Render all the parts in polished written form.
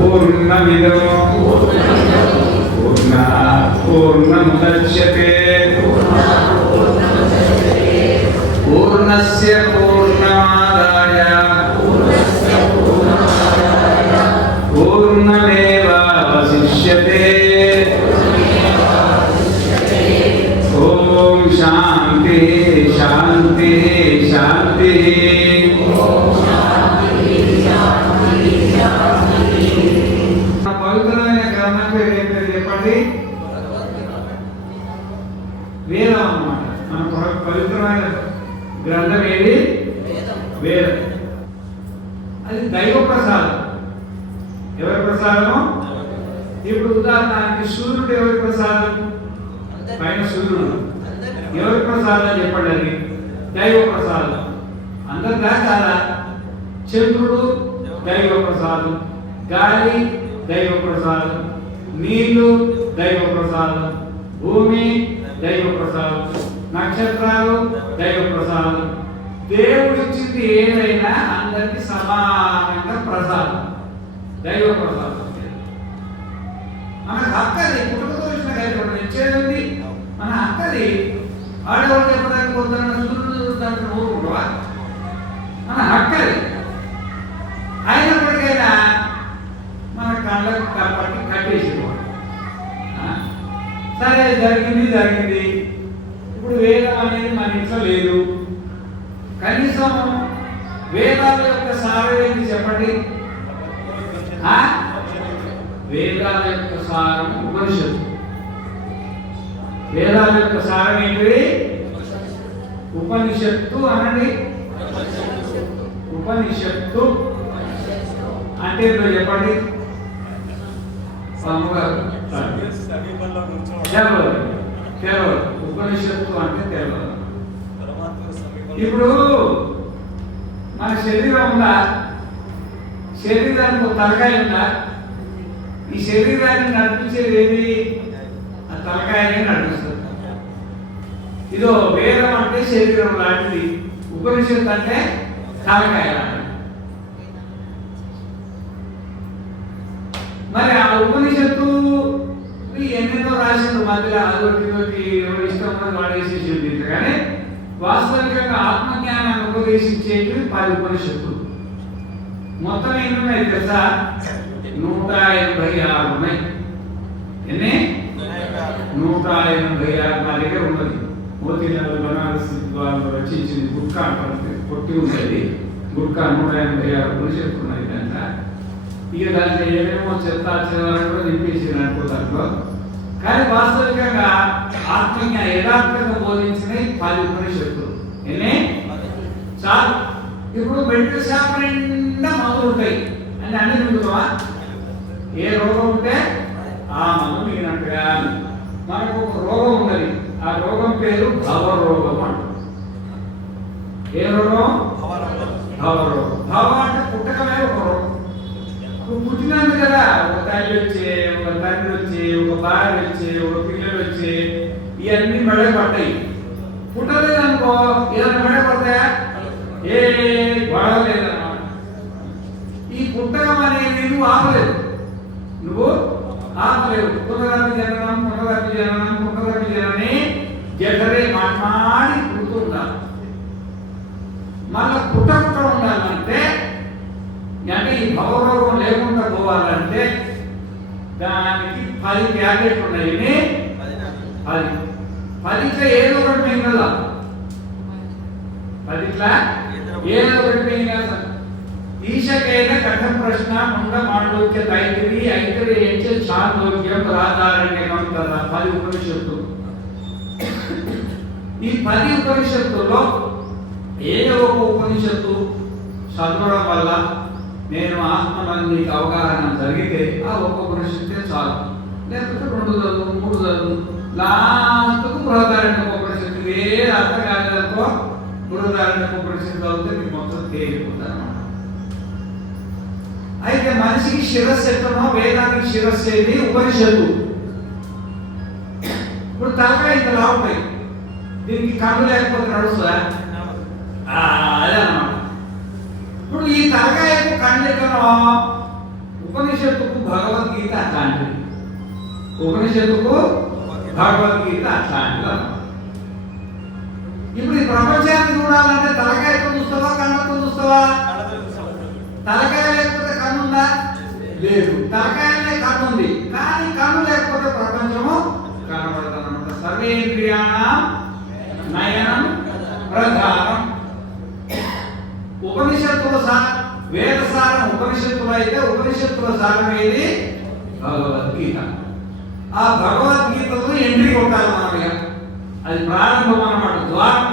పూర్ణమిదం పూర్ణముదచ్యతే పూర్ణస్య పూర్ణమాదాయ పూర్ణమేవావశిష్యతే. ఓం శాంతి శాంతి శాంతి. పవిత్రమైన గ్రంథం పేరు ఏంటో చెప్పండి. వేదం అన్నమాట. మన పవిత్రమైన గ్రంథం ఏది? వేదం. అది దైవ ప్రసాదం. ఎవరి ప్రసాదము? ఇప్పుడు ఉదాహరణకి సూర్యుడు ఎవరి ప్రసాదం? పైన సూర్యుడు ఎవరి ప్రసాదం చెప్పండి. అది దైవ ప్రసాదం. అందరిదా కాదా? చంద్రుడు దైవ ప్రసాదం, గాలి దైవ ప్రసాదం, నీళ్లు దైవ ప్రసాదం, భూమి దైవ ప్రసాదం, నక్షత్రాలు దైవ ప్రసాదం. దేవుడిచ్చింది ఏదైనా అందరికి సమానంగా ప్రసాదం, దైవ ప్రసాదం. మన హక్కది పుట్టుకతో ఇచ్చిన కలిపి ఇచ్చేది మన హక్కది. ఆడవాళ్ళు చెప్పడానికి పోతారన్న సూర్యుడు చూడడానికి ఊరుకుంటావా? మన హక్కది. అయినప్పటికైనా మన కళ్ళకు పట్టి కట్టేసేవాడు. సరే జరిగింది. ఇప్పుడు వేదం అనేది మన ఇంట్లో లేదు. కనీసం వేదాల యొక్క సారం ఏంటి చెప్పండి. వేదాల యొక్క సారం ఉపనిషత్తు. వేదాల యొక్క సారం ఏంటిది? ఉపనిషత్తు అనండి. ఉపనిషత్తు అంటే చెప్పండి. తెలవదు. ఉపనిషత్తు అంటే తెలవదు. ఇప్పుడు మన శరీరం ఉందా? శరీరానికి ఒక తలకాయ ఉందా? ఈ శరీరాన్ని నడిపించేది ఏది? ఆ తలకాయనే నడిపిస్తుంది. ఇదో వేదం అంటే శరీరం లాంటిది, ఉపనిషత్తు అంటే తలకాయ లాంటిది. మరి ఆ ఉపనిషత్తు ఎన్నెన్నో రాసిండు మధ్యలో అదొకటి ఇష్టం వాడేసేసి. కానీ వాస్తవికంగా ఆత్మజ్ఞానాన్ని ఉపదేశించేవి 10 ఉపనిషత్తులు. మొత్తం ఎన్ని ఉన్నాయి తెలుసా? 186 ఉన్నాయి. ఎన్ని? 186 మా దగ్గర ఉన్నది. మోతీలాల్ బనారస్ వాళ్ళు రచించింది గుట్కా అంటారు, కొట్టి ఉండేది గుట్కా. 186 ఉపనిషత్తులు ఉన్నాయి దాంట్లో. ఇక దాంట్లో ఏమేమో చెత్త చెదాలను కూడా నింపేసారు అనుకో దాంట్లో. కానీ వాస్తవికంగా ఆత్మజ్ఞాన యథార్థంగా బోధించినవి 10 ఉపనిషత్తులు. ఎన్ని? చాలు. ఇప్పుడు మెడికల్ షాప్ నిండా మందులు ఉంటాయి అని అన్ని నిండుతావా? ఏ రోగం ఉంటే ఆ మందు మిగిలినట్టుగా. మనకు ఒక రోగం ఉన్నది, ఆ రోగం పేరు భవరోగం అంటారు. ఏ రోగం? భవరోగం. భవ అంటే పుట్టకమే ఒక రోగం. పుట్టినాను కదా, ఒక తల్లి వచ్చే, ఒక తండ్రి వచ్చే, ఒక భార్య వచ్చే, ఒక పిల్లలు వచ్చే, ఇవన్నీ మెడ పడతాయి. పుట్టలేదనుకో ఏదైనా మెడ పడతాయా? ఏ గొడవ లేదన్నమాట. ఈ పుట్టకం అనేది నువ్వు ఆపలేవు. పునరపి జనని జఠరే మాట్లాడి పుడుతుండాలి. మళ్ళా పుట్టక ఉండాలంటే, అంటే ఈ భవరోగం లేకుండా పోవాలంటే దానికి 10 ట్యాబ్లెట్లు ఉన్నాయి. 10 ఏదో ఒకటి మింగల. 10 ఏదో ఒకటి మింగల. ఈశకైన కఠ ప్రశ్న ముండ మాండోక్య తైత్రి ఐతరి ఎంచె చాందోక్యం రాధారణ్యకం కదా 10 ఉపనిషత్తులు. ఈ 10 ఉపనిషత్తుల్లో ఏదో ఒక ఉపనిషత్తు చదవడం వల్ల నేను ఆత్మని నీకు అవగాహన జరిగితే ఆ ఒక్క ఉపనిషత్తే చాలు. లేకపోతే 2 చదువు 3 చదువు, లాస్ట్కు బృహదారణ్యక ఉపనిషత్తు. వేరే అర్థం కాలేదనుకో బృహదారణ్యక ఉపనిషత్తు చదివితే నీకు మొత్తం తేలిపోతాను. అయితే మనిషికి శిరస్సు ఎట్లనో వేదానికి శిరస్సు ఏది? ఉపనిషత్తు. ఇప్పుడు తలకాయ ఇంత లావుతాయి, దీనికి కన్ను లేకపోతే నడుస్తుందా? అదే అన్నమాట. ఇప్పుడు ఈ తలకాయకు కళ్ళు ఎట్లనో ఉపనిషత్తు ఉపనిషత్తుకు భగవద్గీత అట్లాంటిది. ఉపనిషత్తుకు భగవద్గీత అట్లాంటిది. ఇప్పుడు ఈ ప్రపంచాన్ని చూడాలంటే తలకాయతో చూస్తావా, కళ్ళతో చూస్తావా? తలకాయ లేకపోతే కన్ను ఉందా? లేదు. తలకాయలే కన్ను ఉంది, కానీ కన్ను లేకపోతే ప్రపంచము కనబడదన్నమాట. సర్వేంద్రియాణం నయనం ప్రధానం. ఉపనిషత్తుల వేదసారం ఉపనిషత్తులు అయితే ఉపనిషత్తుల సారం ఏది? భగవద్గీత. ఆ భగవద్గీతలో ఎంట్రీ కొట్టాలి మనం. అది ప్రారంభం అన్నమాట, ద్వారం.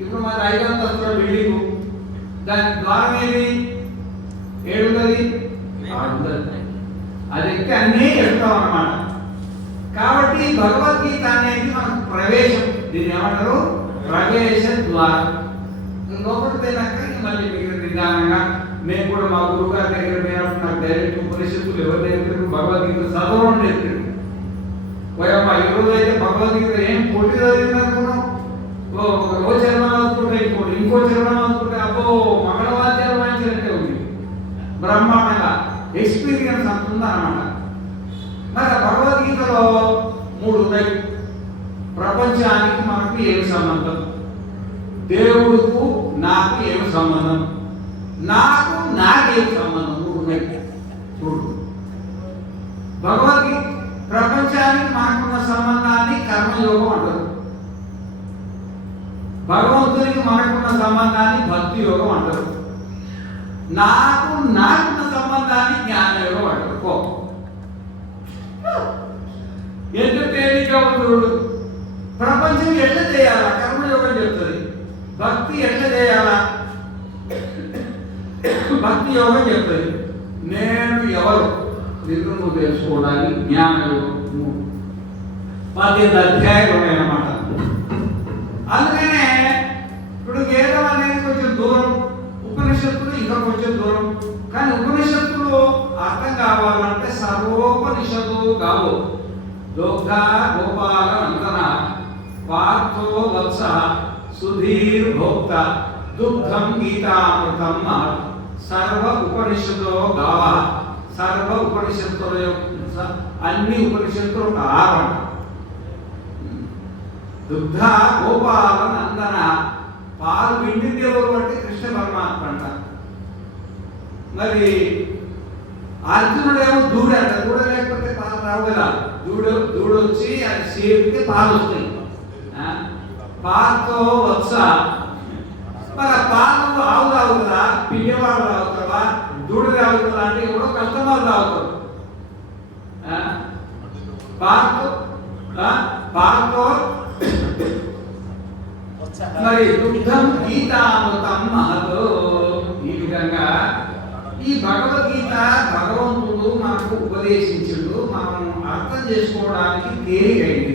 ఇప్పుడు మాది 5 అంతస్తుల బిల్డింగ్, దాని ద్వారం ఏది? 7 అది ఎక్కి అన్నీ ఎక్కుతాం అన్నమాట. కాబట్టి భగవద్గీత అనేది మనకు ప్రవేశం. దీన్ని ఏమంటారు? ప్రవేశ ద్వారం. లోపలికి పోయినాక మళ్ళీ మిగిలిన నిదానంగా మేము కూడా మా గురువు గారి దగ్గర పోయినప్పుడు నాకు డైరెక్ట్ ఉపనిషత్తులు ఎవరు నేర్పారు? భగవద్గీత చదవడం నేర్పారు. పోయమ్మ ఈరోజు అయితే భగవద్గీత ఏం పొట్టి చదివింది అనుకున్నాం. ఓ చరణం చదువుకుంటే ఇంకో చరణం చదువుకుంటే అబ్బో మంగళవాద్యాలు వాయించినట్టే ఉంది. బ్రహ్మాండంగా ఎక్స్పీరియన్స్ అంత ఉందన్నమాట. మరి భగవద్గీతలో 3 ఉన్నాయి. ప్రపంచానికి మనకు ఏమి సంబంధం? దేవుడుకు నాకు ఏమి సంబంధం? నాకేమి సంబంధం? 3 ఉన్నాయి. చూడు, భగవద్గీత ప్రపంచానికి మనకున్న సంబంధాన్ని కర్మయోగం అంటారు. భగవంతునికి మనకున్న సంబంధాన్ని భక్తి యోగం అంటారు. నాకున్న సంబంధాన్ని జ్ఞానయోగం అంటారు. ఎంత తేలిక చూడు. ప్రపంచం ఎట్లా చేయాలా? కర్మయోగం చెప్తుంది. భక్తి ఎట్లా చేయాలా? భక్తి యోగం చెప్తుంది. నేను ఎవరు నిన్ను నువ్వు తెలుసుకోవడానికి జ్ఞానయోగం 18 అధ్యాయాలు ఉన్నాయన్నమాట. అందుకనే ఇప్పుడు వేదం అనేది కొంచెం దూరం, ఉపనిషత్తులు ఇంకా కొంచెం దూరం. కానీ ఉపనిషత్తులు అర్థం కావాలంటే సర్వోపనిషత్తు కావు. దుగ్ధ గోపాల నందన పార్థో వత్స సుధీర్ భోక్త దుగ్ధం గీతామృతం సర్వ ఉపనిషత్తులో గావ. సర్వ ఉపనిషత్తుల అన్ని ఉపనిషత్తులు ఒక ఆరంభ. దుగ్ధ గోపాల నందన, పాలు పిండింది ఎవరు అంటే కృష్ణ పరమాత్మ అంట. మరి అర్జునుడేమో దూడ అంట. దూడ లేకపోతే పాలు రావు కదా. దూడ వచ్చి అది సేవితే పాలు వస్తాయి. పాలతో వత్స. మరి పాలు ఆవు తాగుతుందా? పిల్లవాడు తాగుతావా? దూడ తాగుతుందా అంటే ఎవడో కస్టమర్ తాగుతాడు. పాలతో మరి దుగ్ధం గీతామృతం మహతో. ఈ విధంగా ఈ భగవద్గీత భగవంతుడు మనకు ఉపదేశించుడు. మనం అర్థం చేసుకోవడానికి తేలికైంది.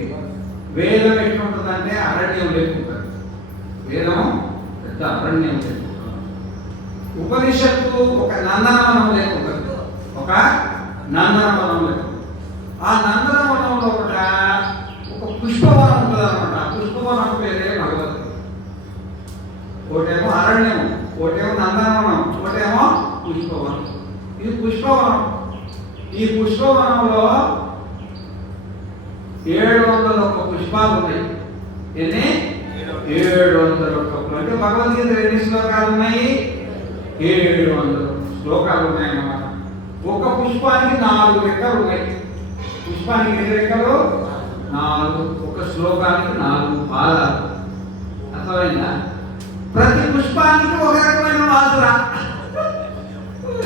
వేదం ఎట్లుంటుందంటే అరణ్యం లేకుంటుంది. వేదం పెద్ద అరణ్యం లేకుంటుంది. ఉపనిషత్తు ఒక నందనవనం లేకుంటుంది. ఒక నందనవనం లేకుంటుంది. ఆ నందనవనంలో కూడా ఒక పుష్పవనం ఉంటుంది అనమాట. ఆ పుష్పవనం పేరే భగవద్గీత. ఒకటేమో అరణ్యం, ఒకటేమో నందనవనం, ఒకటేమో పుష్పవనం. ఇది పుష్పవనం. ఈ పుష్పవనంలో 701 పుష్పాలు ఉన్నాయి. ఎన్ని? 701. అంటే భగవద్గీత ఎన్ని శ్లోకాలు ఉన్నాయి? 700 శ్లోకాలు ఉన్నాయన్నమాట. ఒక పుష్పానికి 4 రెక్కలు ఉన్నాయి. పుష్పానికి ఎన్ని రెక్కలు? 4. ఒక శ్లోకానికి 4 పాదాలు. అర్థమైందా? ప్రతి పుష్పానికి ఒక రకమైన వాసన.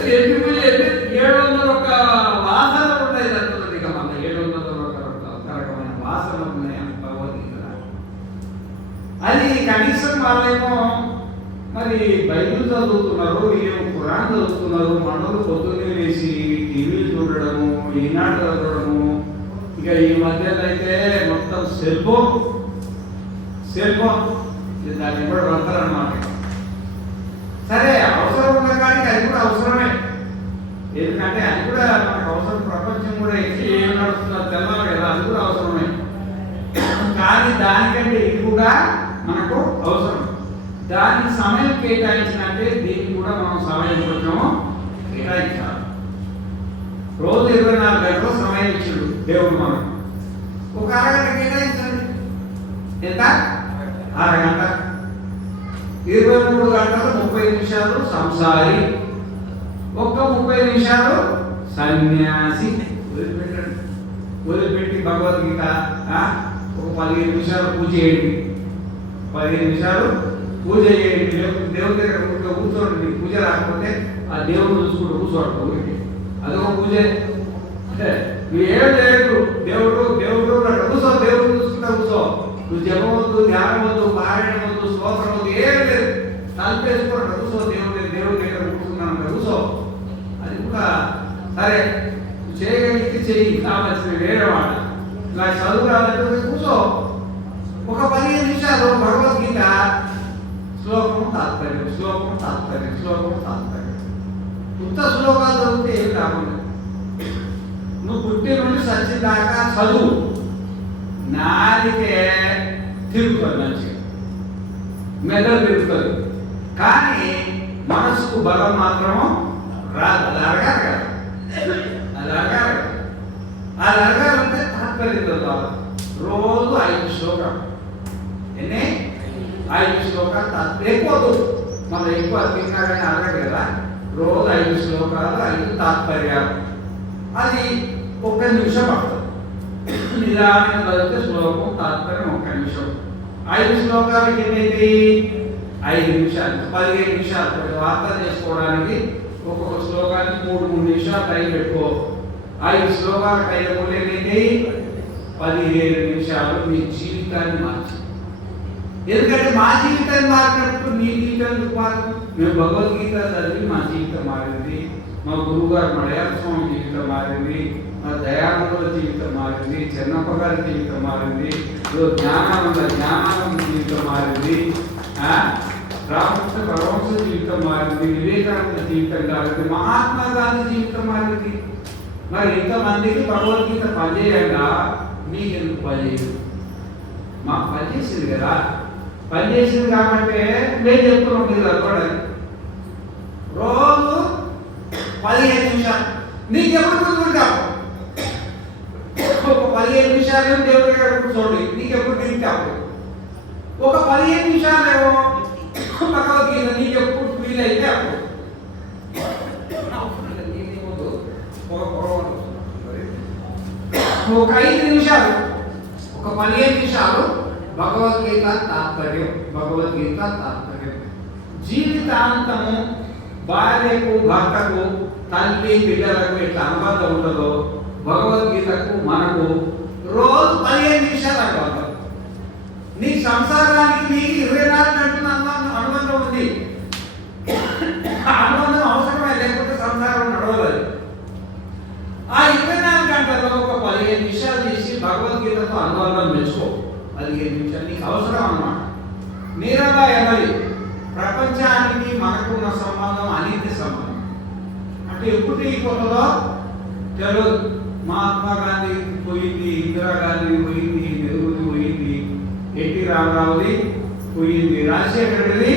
701 వాసన ఉంటాయి. జరుగుతుంది ఇక మన 701 రకమైన వాసన ఉన్నాయి భగవద్గీత. అది కనీసం వాళ్ళేమో మరి బైబిల్ చదువుతున్నారు, ఏమో ఖురాన్ చదువుతున్నారు. మనలు పొద్దున్నే వేసి టీవీలు చూడడము, ఈనాడు చదవడము. ఇక ఈ మధ్యలో అయితే మొత్తం సెల్ ఫోన్ దాన్ని కూడా పడతారన్నమాట. సరే, అవసరం ఉన్న కానీ అది కూడా అవసరమే. ఎందుకంటే అది కూడా మనకు అవసరం. ప్రపంచం కూడా ఏం నడుస్తుందో తెలవాలి కదా, అది కూడా అవసరమే. కానీ దానికంటే ఇది కూడా మనకు అవసరం. దానికి సమయం కేటాయించినట్టే దీనికి కూడా మనం సమయం కొంచెం కేటాయించాలి. రోజు 24 గంటలు సమయం ఇచ్చిండు దేవుడు మనం. ఒక అరగంట కేటాయించండి. ఎంత? అరగంట. 23 గంటలు 30 నిమిషాలు సంసారి, ఒక్క 30 నిమిషాలు సన్యాసి. వదిలిపెట్టి భగవద్గీత ఒక 15 నిమిషాలు పూజ చేయండి. 15 నిమిషాలు పూజ చేయండి. దేవుడి దగ్గర కూర్చోండి. పూజ రాకపోతే ఆ దేవుడు చూసుకుంటూ కూర్చోండి ఊరికి. అదొక పూజ. అంటే నువ్వు ఏం చేయదు. దేవుడు దేవుడు కూర్చో, దేవుడు చూసుకుంటా కూర్చో. నువ్వు జపవద్దు, ధ్యానవద్దు, పారాయణ వద్దు, స్తోత్రం వద్దు, ఏం లేదు. తలపేసుకోండి కూర్చో. దేవుడి దగ్గర కూర్చున్నాను కూర్చో. అది కూడా సరే చేయగలిగితే చెయ్యి, కావాల్సిన వేరే వాడ. ఇలా చదువు రావాలంటే కూర్చో. ఒక 15 నిమిషాలు భగవద్గీత శ్లోకం తాత్పర్యం, శ్లోకం తాత్పర్యం, శ్లోకం తాత్పర్యం. కొత్త శ్లోకాలు చదివితే ఏం కాకుండా నువ్వు పుట్టి నుండి సచ్చిన దాకా చదువు. నాదికే తిరుగుతుంది, మంచిగా మెదడు తిరుగుతుంది. కానీ మనసుకు బలం మాత్రం రాదు. అది అడగాలి కదా, అది అడగాలి. అది అడగాలంటే తాత్పర్యం చదవాలి. రోజు 5 శ్లోకాలు. ఎన్ని? 5 శ్లోకాలు. ఎక్కువదు, మనం ఎక్కువ తిన్నా కానీ అడగదు కదా. రోజు 5 శ్లోకాలు, 5 తాత్పర్యాలు. అది 1 నిమిషం పడుతుంది. నిదానంగా చదివితే శ్లోకం తాత్పర్యం 1 నిమిషం. 5 శ్లోకాలకి ఎన్నైతే 5 నిమిషాలు, 15 నిమిషాలు. వార్త చేసుకోవడానికి ఒక్కొక్క శ్లోకానికి 3 నిమిషాలు టైం పెట్టుకో. 5 శ్లోకాల టైం ఏమైతే 15 నిమిషాలు మీ జీవితాన్ని మార్చి. ఎందుకంటే మా జీవితాన్ని మారినప్పుడు నీ జీవితం మారదు. మేము భగవద్గీత చదివి మా జీవితం మారింది. మా గురువుగారు మలయాళ స్వామి జీవితం మారింది. మా దయానందుల జీవితం మారింది. చెన్నప్ప గారి జీవితం మారింది. జ్ఞానానంద జీవితం మారింది. రామకృష్ణ పరమహంస జీవితం మారింది. వివేకానంద జీవితం మారింది. మహాత్మా గాంధీ జీవితం మారింది. మరి ఇంతమందికి భగవద్గీత పనిచేయంగా మీకు ఎందుకు పనిచేయదు? మాకు పనిచేసింది కదా. పనిచేసింది కాబట్టి మేము చెప్తున్నాం మీరు చదవడానికి. రోజు 15 నిమిషాలు. నీకు ఎప్పుడు కూర్చుంటావు? ఒక 15 నిమిషాలు దేవుడి దగ్గర కూర్చోండి. నీకు ఎప్పుడు తింటావు? ఒక 15 నిమిషాలు ఏమో భగవద్గీత నీకు ఎప్పుడు ఫీల్ అయితే అప్పుడు. ఒక 5 నిమిషాలు, ఒక 15 నిమిషాలు భగవద్గీత తాత్పర్యం, భగవద్గీత తాత్పర్యం. జీవితాంతము భార్యకు, భర్తకు, తల్లి, పిల్లలకు ఎట్లా అనుబంధం ఉంటుందో భగవద్గీతకు మనకు రోజు 15 నిమిషాలు అనుబంధం. నీ సంసారానికి నీకు 24 గంటల అనుబంధం ఉంది. అనుబంధం అవసరమే, లేకపోతే సంసారం నడవలేదు. ఆ 24 గంటల్లో ఒక 15 నిమిషాలు చేసి భగవద్గీతతో అనుబంధం పెంచుకో. 15 నిమిషాలు నీకు అవసరం అన్నమాట. మీరాబాయి అన్నది ప్రపంచానికి మనకున్న సంబంధం అనిత్య సంబంధం. అంటే ఎప్పుడు తీయకూడదో తెలియదు. మహాత్మా గాంధీ పోయింది, ఇందిరాగాంధీ పోయింది, నెహ్రూది పోయింది, ఎన్టీ రామారావుది పోయింది, రాజశేఖరుడిది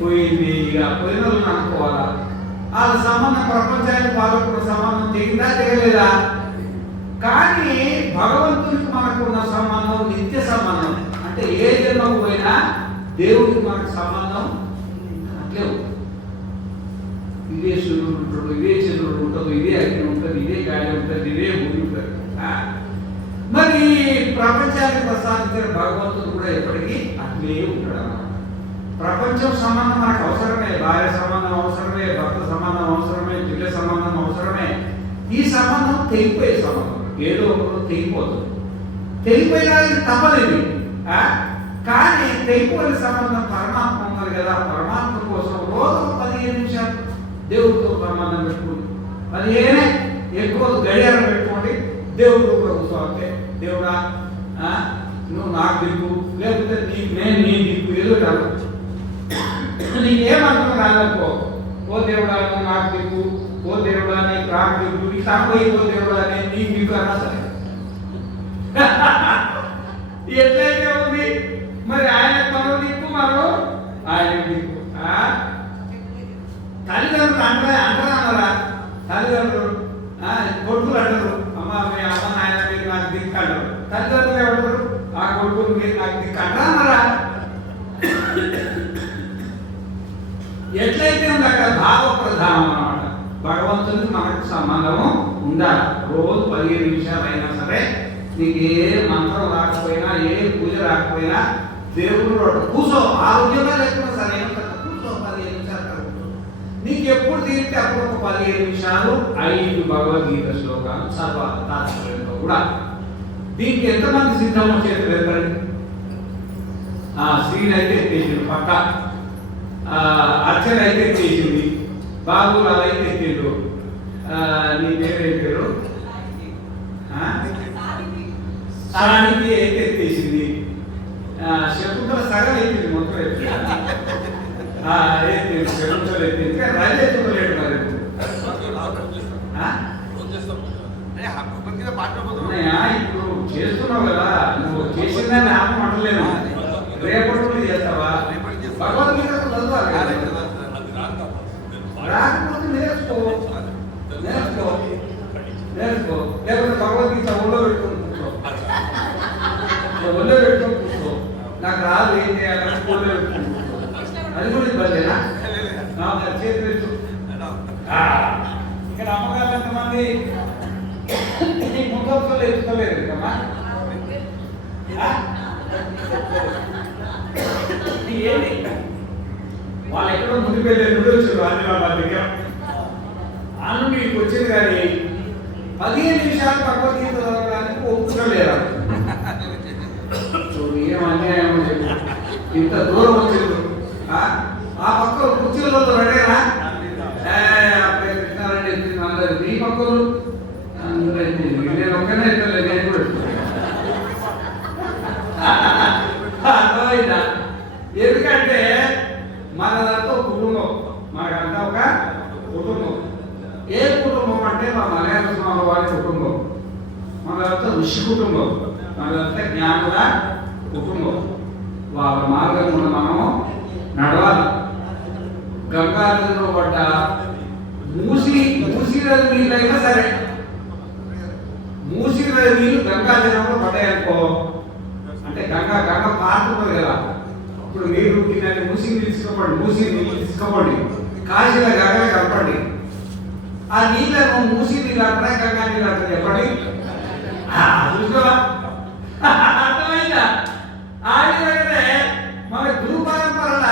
పోయింది. ఇక పోయిన రోజున అనుకోవాలా వాళ్ళ సంబంధం ప్రపంచానికి వాళ్ళకున్న సంబంధం తెగిందా తెగలేదా? కానీ భగవంతునికి మనకున్న సంబంధం నిత్య సంబంధం. అంటే ఏ జన్మకు పోయినా దేవుడికి మనకు సంబంధం అట్లే ఉంటుంది. ఇదే సూర్యుడు ఉంటాడు, ఇదే చంద్రుడు ఉంటుంది, ఇదే అగ్ని ఉంటుంది, ఇదే గాలి ఉంటుంది, ఇదే భూమి ఉంటుంది. మరి ప్రపంచానికి ప్రసాదించిన భగవంతుడు కూడా ఎప్పటికీ అట్లే ఉంటాడు అన్నమాట. ప్రపంచం సంబంధం మనకు అవసరమే, భార్య సంబంధం అవసరమే, భర్త సంబంధం అవసరమే, పిల్ల సంబంధం అవసరమే. ఈ సంబంధం తెగిపోయే సంబంధం, ఏదో ఒకరు తెగిపోతుంది. తెగిపోయినా ఇది తప్పలేదు. కానీ తెగిపోయిన సంబంధం పరమాత్మ ఉన్నారు కదా. పరమాత్మ కోసం రోజు 15 నిమిషాలు దేవుడితో సంబంధం పెట్టుకోండి. 15 ఎక్కువ గడియారం పెట్టుకోండి. దేవుడు కూర్చోవాలి. దేవుడా నువ్వు నాకు దిక్కు, లేకపోతే నేను నీ దిక్కు, ఏదో కాదు. నీకేమంటున్నా రాదనుకో, ఓ దేవుడా నువ్వు నాకు దిక్కు, ఓ దేవుడా నీకు నాకు దిక్కు, నీకు తనపోయి ఓ దేవుడా నేను నీకు దిక్కు అన్నా సరే. ఎట్లయితే ఉంది మరి ఆయన మరో దిక్కు, మరో ఆయన దిక్కు. తల్లిదండ్రులు అంటారా? తల్లిదండ్రులు మీరు నాకు కట్టామరా ఎట్లయితే ఉంది అక్కడ భావ ప్రధానం అన్నమాట. భగవంతునికి మనకు సంబంధము ఉండాలి. రోజు 15 నిమిషాలు అయినా సరే నీకు ఏ మంత్రం రాకపోయినా ఏ పూజ రాకపోయినా దేవుడు కూర్చో, ఆరోగ్యంగా లేకుండా సరే కూర్చో 15 నిమిషాలు. నీకు ఎప్పుడు తీరితే అప్పుడు ఒక 15 నిమిషాలు 5 భగవద్గీత శ్లోకాలు చదవాలి తాత్పర్యంలో కూడా. దీనికి ఎంతమంది సిద్ధమో చేతులు ఎత్తండి. శ్రీని అయితే ఎత్తేసిండు, పక్క అర్చన అయితే ఎత్తేసింది, బాబు అలా అయితే ఎత్తిండు. నీ పేరు ఎత్తారు సానికి అయితే ఎత్తేసింది, శకుంతల సగం ఎత్తింది, మొత్తం ఎత్తింది శకుంతలు ఎత్తింది. కానీ రాజు ఎత్తుకోలేడు మరి. ఇప్పుడు చేస్తున్నావు కదా, నువ్వు చేసిందని ఆపం అంటలేను. రేపటి చేస్తావా? భగవద్గీత చదవాలి, రాకపోతే నేర్చుకో నేర్చుకో నేర్చుకో. లేకపోతే భగవద్గీత ఒళ్ళో పెట్టుకుని కూర్చో, ఒళ్ళో పెట్టుకుని కూర్చో. నాకు రాదు ఏం చేయాలని ఒళ్ళో పెట్టుకుని కూర్చో. అది కూడా ఇబ్బందేనా? చేతి పెట్టు. ఇక్కడ అమ్మగారు ఎంతమంది ముద్దలు ఎత్తుకోలేదు కమ్మా. ఏంటి వాళ్ళు ఎక్కడో ముందుకు వెళ్ళే నుండి వచ్చారు ఆదిలాబాద్ దగ్గర. ఆ నుండి ఇక్కడికి వచ్చేది కానీ 15 నిమిషాలు భగవద్గీత చదవడానికి ఒప్పుకోలేరు. ఏం అన్యాయం చెప్పి ఇంత దూరం వచ్చేది. ఆ పక్క కుర్చీలలో రెడేనా? అప్పుడే కృష్ణారెడ్డి అందరు ఈ పక్కలు నేను ఒక్కనే ఎత్తలేదు, నేను కూడా అర్థమైందా? ఎందుకంటే మనదంతా ఒక కుటుంబం, మనకంతా ఒక కుటుంబం. ఏ కుటుంబం అంటే మా మలయాళ స్వామి వారి కుటుంబం, మనదంతా ఋషి కుటుంబం, మనదంతా జ్ఞానుల కుటుంబం. వాళ్ళ మార్గంలో మనము నడవాలి. గంగా నదిలో పడ్డ మూసి నది నీళ్ళైనా సరే, మూసి నది నీళ్ళు గంగా జలంలో పడ్డాయనుకో, అంటే గంగా పారుతుంది కదా, ఇప్పుడు మీరు మూసి తీసుకోండి, మూసి నీళ్ళు తీసుకోండి, కాశీల గంగా కలపండి. ఆ నీళ్ళను మూసి నీళ్ళు అంటారా గంగా నీళ్ళు అంటారా చెప్పండి? చూసుకోవా? అర్థమైందా? ఆడితే మన గురు పరంపరల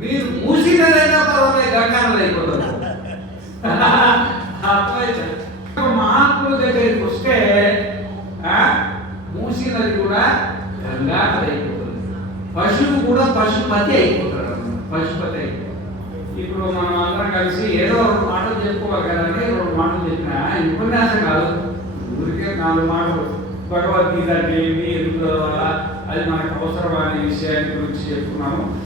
మీరు మూసినదైనా పర్వాలేదు, గంగా నది అయిపోతుంది. అర్థమైందా? మహాత్ముల దగ్గరికి వస్తే మూసి నది కూడా గంగా నది అయిపోతుంది, పశువు కూడా పశుపతి అయిపోతాడు, పశుపతి అయిపోతాడు. ఇప్పుడు మనం అందరం కలిసి ఏదో 2 మాటలు చెప్పుకోవాలి కదండి. 2 మాటలు చెప్పినా ఉపన్యాసం కాదు, ఊరికే 4 మాటలు. భగవద్గీత అంటే ఏంటి, ఎందుకు చదవాలా, అది మనకు అవసరమైన విషయాన్ని గురించి చెప్పుకున్నాము.